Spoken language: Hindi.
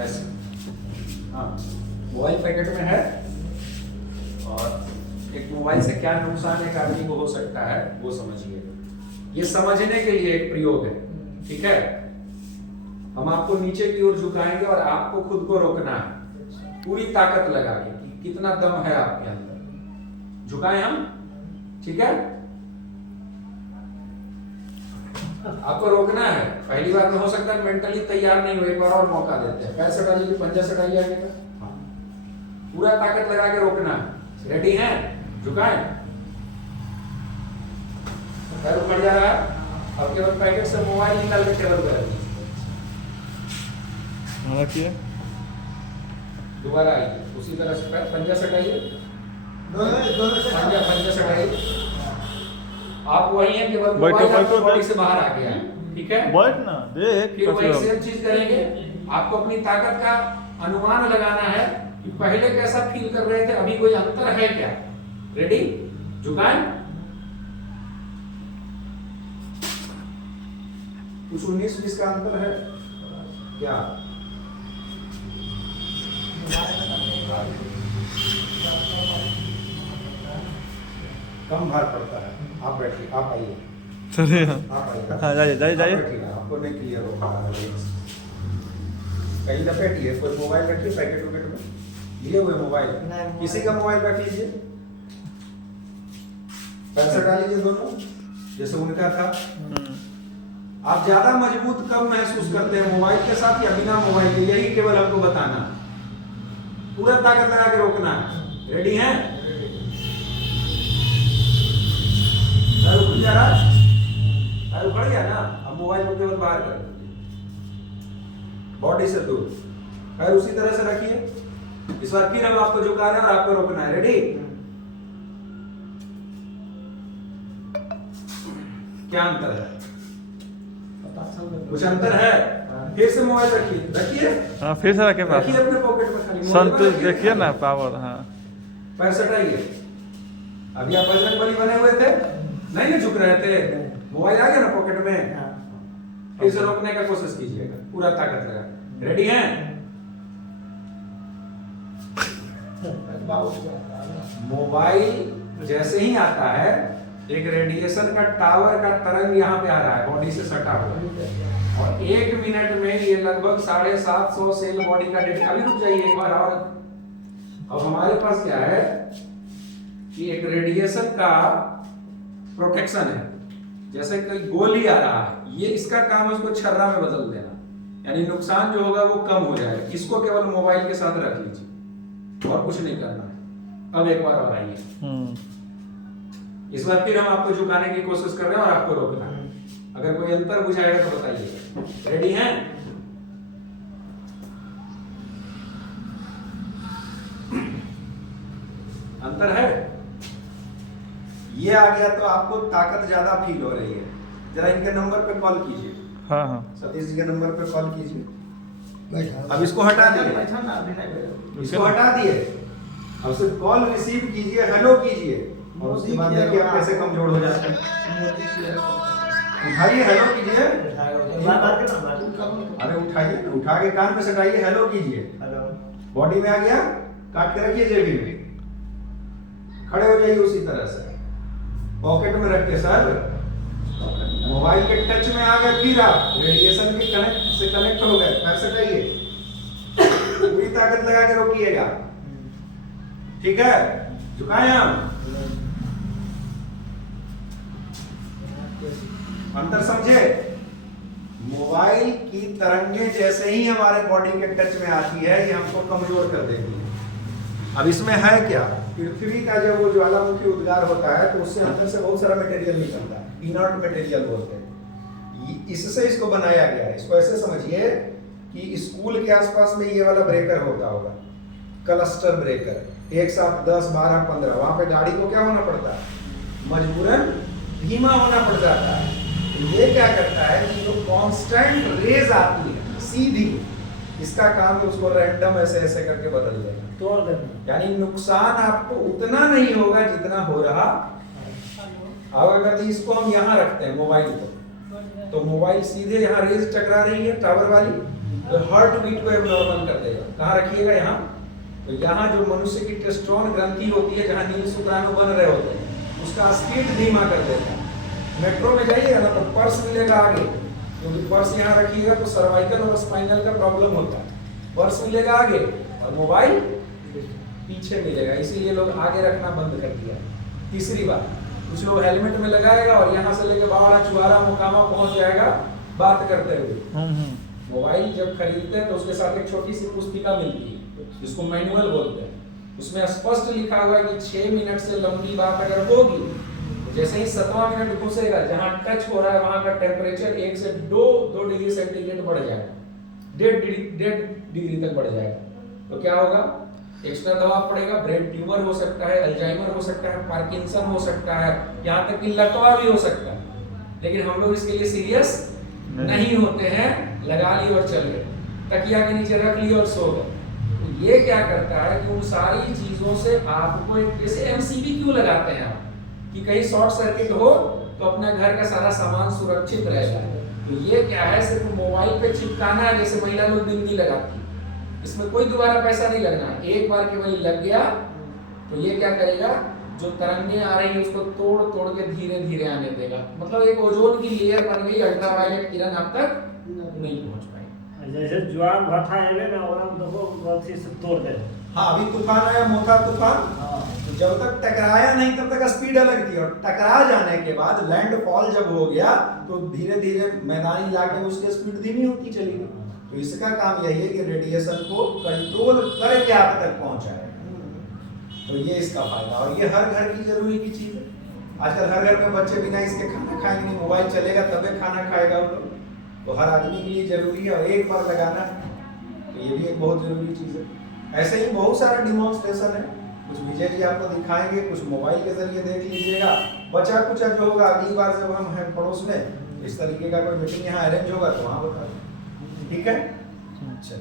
ऐसे। हाँ, मोबाइल पैकेट में है और एक मोबाइल से क्या नुकसान एक आदमी को हो सकता है वो समझिए। ये समझने के लिए एक प्रयोग है, ठीक है। हम आपको नीचे की ओर झुकाएंगे और आपको खुद को रोकना है पूरी ताकत लगा के कि कितना दम है आपके अंदर। झुकाएं हम, ठीक है। आपको रोकना है। पहली बार में हो सकता है मेंटली तैयार नहीं हो, एक बार और मौका देते हैं। पैर सटाइए, पंजा सटाइए आगे का, पूरा ताकत लगा के रोकना है। रेडी हैं? झुकाएं, पैर उखड़ जा रहा है। अब केवल पैकेट से मोबाइल निकाल के टेबल पर रखिए। दोबारा आइए, उसी तरह से पैर, पंजा सटाइए, पंजा सटाइए। आप वही हैं, केवल मोबाइल आपकी बॉडी से बाहर आ गया, ठीक है। बैठ ना देख। फिर वही सेम चीज करेंगे। आपको अपनी ताकत का अनुमान लगाना है कि पहले कैसा फील कर रहे थे, अभी कोई अंतर है क्या। रेडी? झुकाएं। कुछ 19-20 का अंतर है क्या? कम भार पड़ता है। आप बैठिए, आप आइए, चलिए। आप आइए, हाँ जाइए जाइए जाइए। आपको नहीं क्लियर हो पा रहा है। कहीं लपेटिए, कोई मोबाइल रखिए पैकेट वैकेट में, लिए हुए मोबाइल, किसी का मोबाइल रख लीजिए, पैसा डालिए दोनों जैसे उनका था। आप ज्यादा मजबूत कब महसूस करते हैं, मोबाइल के साथ या बिना मोबाइल के? यही केवल हमको बताना। पूरा ताकत लगा के रोकना है। रेडी हैं? उखड़ जा रहा है, उखड़ गया ना। अब मोबाइल को केवल बाहर कर बॉडी से दूर। पैर उसी तरह से रखिए। इस बार फिर हम आपको झुका रहे हैं और आपको रोकना है। रेडी? क्या अंतर है? कुछ अंतर है? फिर से मोबाइल रखिए, रखिए। हाँ फिर से रखे पास, रखिए अपने पॉकेट में खाली। संतुष्ट देखिए ना पावर। हाँ पैर सटाइए। अभी आप बजरंग बली बने हुए थे, नहीं ना झुक रहे थे, मोबाइल आ गया ना पॉकेट में। फिर से रोकने का कोशिश कीजिएगा, पूरा ताकत लगा। रेडी हैं? मोबाइल जैसे ही आता है, एक रेडिएशन का टावर का तरंग यहाँ पे आ रहा है, बॉडी से सटा हुआ, और 1 मिनट में ये लगभग 750 सेल बॉडी का डेटा। अभी रुक जाइए एक बार और। अब हमारे पास क्या है कि एक रेडिएशन का प्रोटेक्शन है। जैसे कोई गोली आ रहा है, ये इसका काम है उसको छर्रा में बदल देना, यानी नुकसान जो होगा वो कम हो जाएगा। इसको केवल मोबाइल के साथ रख लीजिए और कुछ नहीं करना। अब एक बार और आइए। इस बार फिर हम आपको झुकाने की कोशिश कर रहे हैं और आपको रोकना है। अगर कोई अंतर बुझाएगा तो बताइएगा। रेडी हैं? अंतर है? ये आ गया तो आपको ताकत ज्यादा फील हो रही है। जरा इनके नंबर पे कॉल कीजिए। हाँ हाँ सतीश जी के नंबर पे कॉल कीजिए। अब इसको हटा दिए, इसको हटा दिए। अब सिर्फ कॉल रिसीव कीजिए, हेलो कीजिए, और उसके बाद देखिए आप कैसे कमजोर हो जाते हैं। उठाइए, हेलो कीजिए। अरे उठाइए, उठा के कान पे सटाइए, हेलो कीजिए। बॉडी में आ गया, काट के रखिए जेबी में, खड़े हो जाइए उसी तरह से, पॉकेट में रख के। सर मोबाइल के टच में आ गए, फिर आप रेडिएशन के कनेक्ट हो गए, पैर सटाइए, पूरी ताकत लगा के रोकिएगा, ठीक है। झुकाएं हम। अंतर समझे? मोबाइल की तरंगे जैसे ही हमारे बॉडी के टच में आती है, ये हमको कमजोर कर देती है। अब इसमें है क्या, पृथ्वी का जब वो ज्वालामुखी उद्गार होता है तो उससे अंदर से बहुत सारा मटेरियल निकलता है, इनर्ट मटेरियल बोलते हैं। इससे इसको बनाया गया है। इसको ऐसे समझिए कि स्कूल के आसपास में ये वाला ब्रेकर होता होगा, क्लस्टर ब्रेकर, एक साथ 10, 12, 15। वहां पे गाड़ी को क्या होना पड़ता है, मजबूरन धीमा होना पड़ जाता है। ये क्या करता है कि जो कांस्टेंट रेज आती है सीधी, इसका काम है उसको रैंडम ऐसे ऐसे करके बदल देना, तोड़ देना। यानी नुकसान आपको उतना नहीं होगा जितना हो रहा। अब अगर इसको हम यहाँ रखते हैं मोबाइल को, तो मोबाइल सीधे यहाँ रेज टकरा रही है टावर वाली, तो हार्ट बीट को एबनॉर्मल कर देगा। कहाँ रखिएगा? यहाँ। तो यहाँ जो मनुष्य की टेस्टोन ग्रंथि होती है, जहाँ नील शुक्राणु बन रहे होते हैं, उसका स्पीड धीमा कर देता है। मेट्रो में जाइएगा ना तो पर्स मिलेगा आगे, क्योंकि पर्स यहाँ रखिएगा तो सर्वाइकल और स्पाइनल का प्रॉब्लम होता है। पर्स मिलेगा आगे और मोबाइल पीछे मिलेगा, इसीलिए लोग आगे रखना बंद कर दिया। तीसरी बात, कुछ लोग हेलमेट में लगाएगा और यहाँ से लेकर बावड़ा चुहारा मोकामा पहुंच जाएगा बात करते हुए। मोबाइल जब खरीदते हैं तो उसके साथ एक छोटी सी पुस्तिका मिलती है, जिसको मैनुअल बोलते हैं। उसमें स्पष्ट लिखा हुआ है कि 6 मिनट से लंबी बात अगर होगी, तो जैसे ही 7वां मिनट घुसेगा, जहां टच हो रहा है वहां का टेम्परेचर 1 से 2 डिग्री सेंटीग्रेड बढ़ जाएगा, 1.5 डिग्री तक बढ़ जाएगा। तो क्या होगा? एक्स्ट्रा दबाव पड़ेगा, ब्रेन ट्यूमर हो सकता है, अल्जाइमर हो सकता है, पार्किंसन हो सकता है, यहाँ तक कि लकवा भी हो सकता है। लेकिन हम लोग इसके लिए सीरियस नहीं होते हैं, लगा लिए और चल गए, तकिया के नीचे रख लिए और सो गए। तो ये क्या करता है कि उन सारी चीजों से आपको एक, जैसे एमसीबी क्यों लगाते हैं आप, कि कहीं शॉर्ट सर्किट हो तो अपने घर का सारा सामान सुरक्षित रहेगा। तो ये क्या है, सिर्फ मोबाइल पे चिपकाना है, जैसे महिला लोग बिंदी लगाती है। इसमें कोई दोबारा पैसा नहीं लगना है, एक बार केवल लग गया तो ये क्या करेगा, जो तरंगे आ रही है उसको तोड़ तोड़ के धीरे धीरे आने देगा। मतलब एक ओजोन की लेयर बन गई, अल्ट्रावायलेट किरण अब तक नहीं पहुंच पाई। जैसे ज्वार भाटा है ना, और हम देखो अच्छी से तोड़ दे। हाँ, अभी तूफान आया, मोथा तूफान, तो जब तक टकराया नहीं तब तक स्पीड अलग थी, और टकरा जाने के बाद लैंडफॉल जब हो गया तो धीरे धीरे मैदानी इलाके में उसकी स्पीड धीमी होती चली गई। तो इसका काम यही है कि रेडिएशन को कंट्रोल करके आप तक पहुंचाए। तो ये इसका फायदा, और ये हर घर की जरूरी की चीज है। आजकल हर घर में बच्चे बिना इसके खाना खाएंगे नहीं, मोबाइल चलेगा तबे खाना खाएगा वो लोग। तो हर आदमी के लिए जरूरी है, और एक बार लगाना है तो ये भी एक बहुत जरूरी चीज है। ऐसे ही बहुत सारा डिमॉन्स्ट्रेशन है, कुछ विजय जी आपको दिखाएंगे, कुछ मोबाइल के जरिए देख लीजिएगा। बचा कुचा जो होगा अगली बार जब हम हैं पड़ोस में, इस तरीके का कोई मीटिंग यहाँ अरेंज होगा तो वहाँ बता दें। ठीक है? अच्छा।